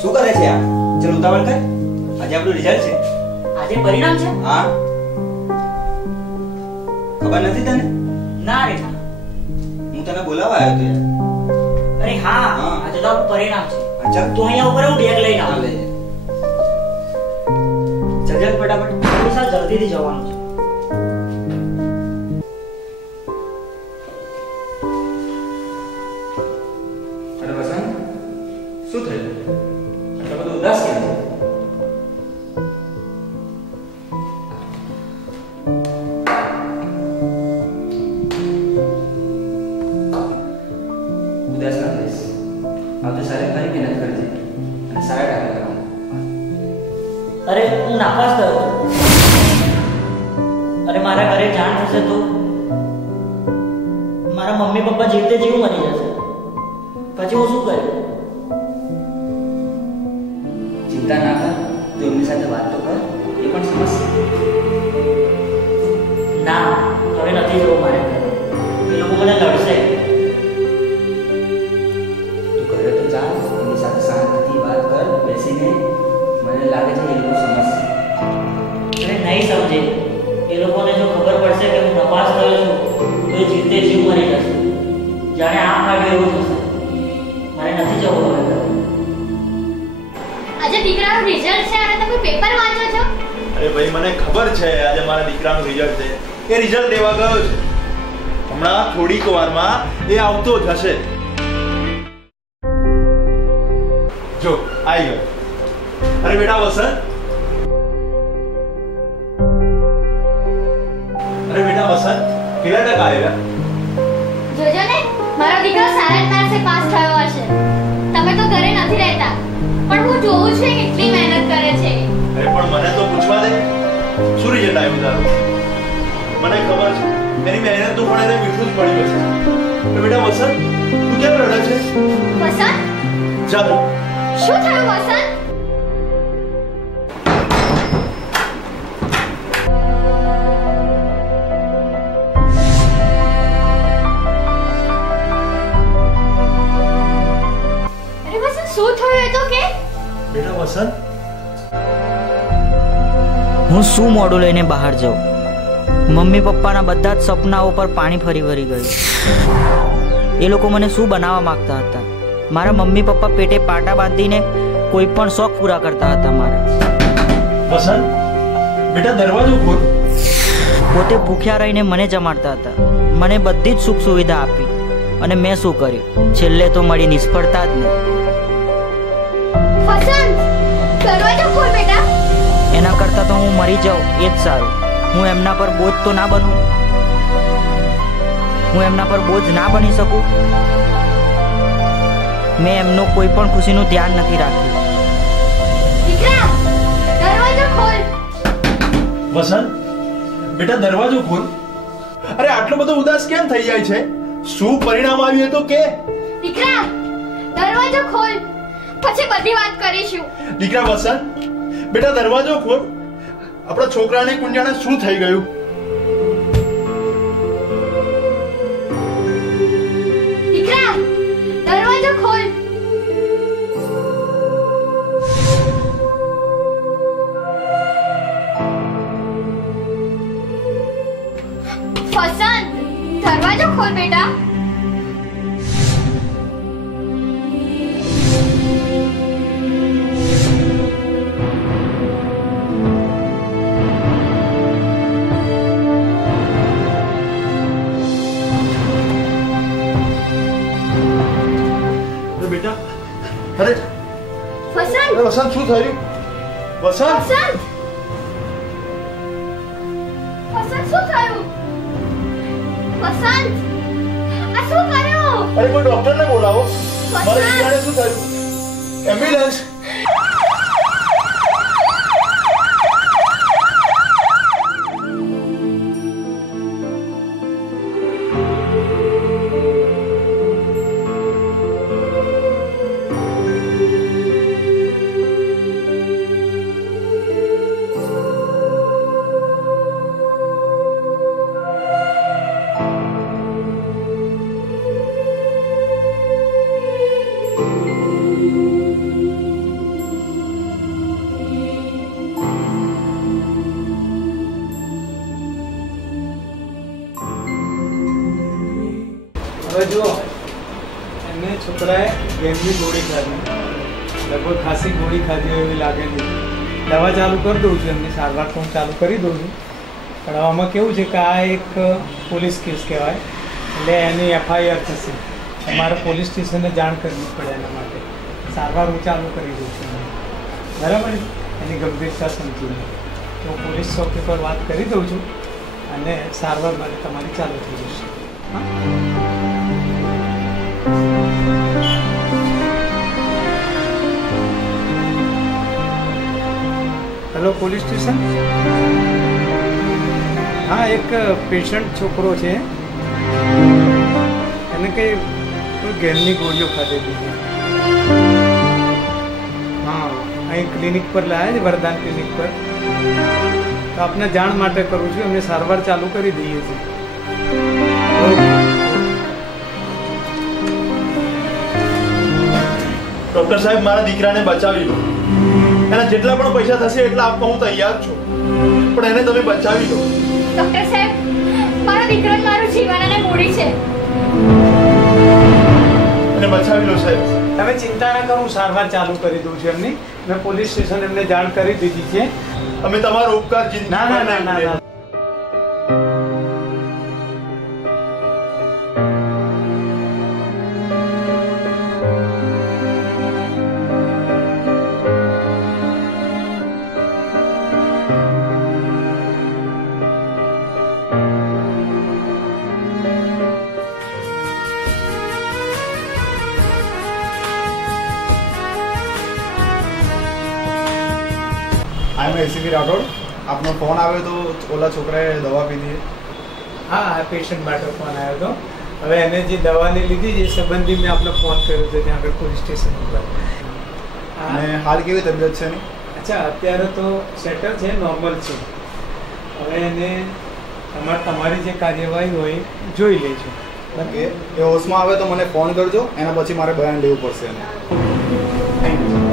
શું કરે છે આ? ચલ ઉતાવળ કર. આજે આપણું રિઝલ્ટ છે. આજે પરિણામ છે? હા. ખબર નથી તને? ના રે. હું તને બોલાવવા આવ્યો તો યાર. અરે હા, આજે તો આપણું પરિણામ છે. ચલ તું અહીંયા ઉપર હું બેગ લઈને આવ. લે. ચલ ચલ ફટાફટ. પૈસા જલ્દીથી જવાનું છે. અરે વસંત, શું થયું? આટલા બધું ઉદાસ કેમ છે? ઉદાસ ના થઈશ. આવતી સાલે ફરી મહેનત કરજે અને સારા ટકા લાવવાના. અરે હું નાપાસ થયો. અરે મારા ઘરે જાણ થશે તો મારા મમ્મી પપ્પા જીવતે જીવ મરી જશે. પછી હું શું કરું? ચિંતા ના કર, તું એમની સાથે વાત તો કર, એ પણ સમજશે. ના, હવે નથી જવું મારે. એ લોકો મને લડશે. તું ઘરે તો જા, એમની સાથે શાંતિથી વાત કર, બેસીને. મને લાગે છે એ લોકો સમજશે. અરે નહીં સમજે. એ લોકોને જો ખબર પડશે કે હું નપાસ થયો છું તો એ જીવતે જીવ મરી જશે. જાણે આમ ભાગે એવું થશે. મારે નથી જવું હવે. આજે દીકરાનું રિઝલ્ટ છે અને તમે પેપર વાંચો છો? અરે ભાઈ, મને ખબર છે આજે મારા દીકરાનું રિઝલ્ટ છે. એ રિઝલ્ટ લેવા ગયો છે. હમણાં થોડીક વારમાં એ આવતો જ હશે. જો આવી ગયો. અરે બેટા વસંત, અરે બેટા વસંત, કેટલા ટકા આવ્યા? જોજો ને, મારો દીકરો સારા જ માર્ક્સે પાસ થયો હશે. તમે તો ઘરે નથી રહેતા, પણ હું જોઉં છું કે કેટલી મહેનત કરે છે. અરે પણ મને તો પૂછવા દે, શું રિઝલ્ટ આવ્યું તારું? મને ખબર છે એની મહેનત તો પણ એને મીઠું જ પડ્યું હશે. તો બેટા વસંત, તું કેમ રડે છે? વસંત, ચાલો. શું થયું વસંત? અરે વસંત, શું થયું એ તો કે? બેટા વસંત, હું શું મોડું લઈને બહાર જાઉં? મમ્મી પપ્પાના બધા જ સપનાઓ પર પાણી ફરી ગયું. એ લોકો મને શું બનાવવા માંગતા હતા? મારા મમ્મી પપ્પા પેટે પાટા બાંધીને કોઈ પણ શોખ પૂરા કરતા હતા મારા. વસંત, બેટા દરવાજો ખોલ. પોતે ભૂખ્યા રહીને મને જમાડતા હતા. મને બધી જ સુખ સુવિધા આપી અને મેં શું કર્યું? છેલ્લે તો મળી નિષ્ફળતા જ નહીં. વસંત, દરવાજો ખોલ બેટા. એના કરતાં તો હું મરી જાઉં એ જ સારું. હું એમના પર બોજ તો ના બનું. હું એમના પર બોજ ના બની શકું. મેં એમનો કોઈ પણ ખુશીનું ધ્યાન નથી રાખ્યું. દીકરા, દરવાજો ખોલ. વસંત, બેટા દરવાજો ખોલ. અરે આટલો બધો ઉદાસ કેમ થઈ જાય છે? શું પરિણામ આવ્યું એ તો કે? દીકરા, દરવાજો ખોલ, પછી બધી વાત કરીશું. દીકરા વસંત, બેટા દરવાજો ખોલ. આપણા છોકરાને કુંજાણે શું થઈ ગયું? દીકરા, દરવાજો ખોલ. વસંત, દરવાજો ખોલ બેટા. બેટા, અરે વસંત, વસંત શું થયું? વસંત, વસંત, વસંત શું થયું? વસંત, આ શું કર્યું? અરે કોઈ ડોક્ટરને બોલાવો. વસંત! મારા દીકરાને શું થયું? એમ્બ્યુલન્સ. ગેમની ગોળી ખાધી, લગભગ ખાસી ગોળી ખાધી હોય એવી લાગે છે. દવા ચાલુ કરી દઉં છું, એમની સારવાર તો હું ચાલુ કરી દઉં છું. પણ આમાં કેવું છે કે આ એક પોલીસ કેસ કહેવાય, એટલે એની FIR થશે. તમારે પોલીસ સ્ટેશને જાણ કરવી પડે. એના માટે સારવાર હું ચાલુ કરી દઉં છું. બરાબર, એની ગંભીરતા સમજીને તો પોલીસ ચોકી પર વાત કરી દઉં છું અને સારવાર માટે તમારી ચાલુ થઈ જશે. હા, હેલો પોલીસ સ્ટેશન. હા, એક પેશન્ટ છોકરો છે, એને કંઈ કોઈ ઘેરની ગોળીઓ ખાધેલી છે. હા, અહીં ક્લિનિક પર લાવ્યા છે, વરદાન ક્લિનિક પર. તો આપને જાણ માટે કરું છું, એમને સારવાર ચાલુ કરી દઈએ છીએ. ડોક્ટર સાહેબ, મારા દીકરાને બચાવી લો. એના જેટલા પણ પૈસા થશે એટલા આપવા હું તૈયાર છું, પણ એને તમે બચાવી લો. ડોક્ટર સાહેબ, મારો દીકરો મારું જીવન અને મૂડી છે. એને બચાવી લો સાહેબ. તમે ચિંતા ના કરો, હું સારવાર ચાલુ કરી દઉં છું એમની. મેં પોલીસ સ્ટેશન એમને જાણ કરી દીધી છે. અમે તમારો ઉપકાર જિંદગી ના ના ના ના ના. એસીપી રાઠોડ, આપનો ફોન આવ્યો તો ઓલા છોકરાએ દવા પીધી. હા, આ પેશન્ટ માટે ફોન આવ્યો હતો. હવે એને જે દવાની લીધી છે એ સંબંધી મેં આપને ફોન કર્યો હતો ત્યાં આગળ પોલીસ સ્ટેશન ઉપર. અને હાલ કેવી તબિયત છે એની? અચ્છા, અત્યારે તો સેટલ છે, નોર્મલ છે. હવે એને તમારી જે કાર્યવાહી હોય જોઈ લેજો. ઓકે, એ હોશમાં આવે તો મને ફોન કરજો, એના પછી મારે બયાન લેવું પડશે એને. Thank you.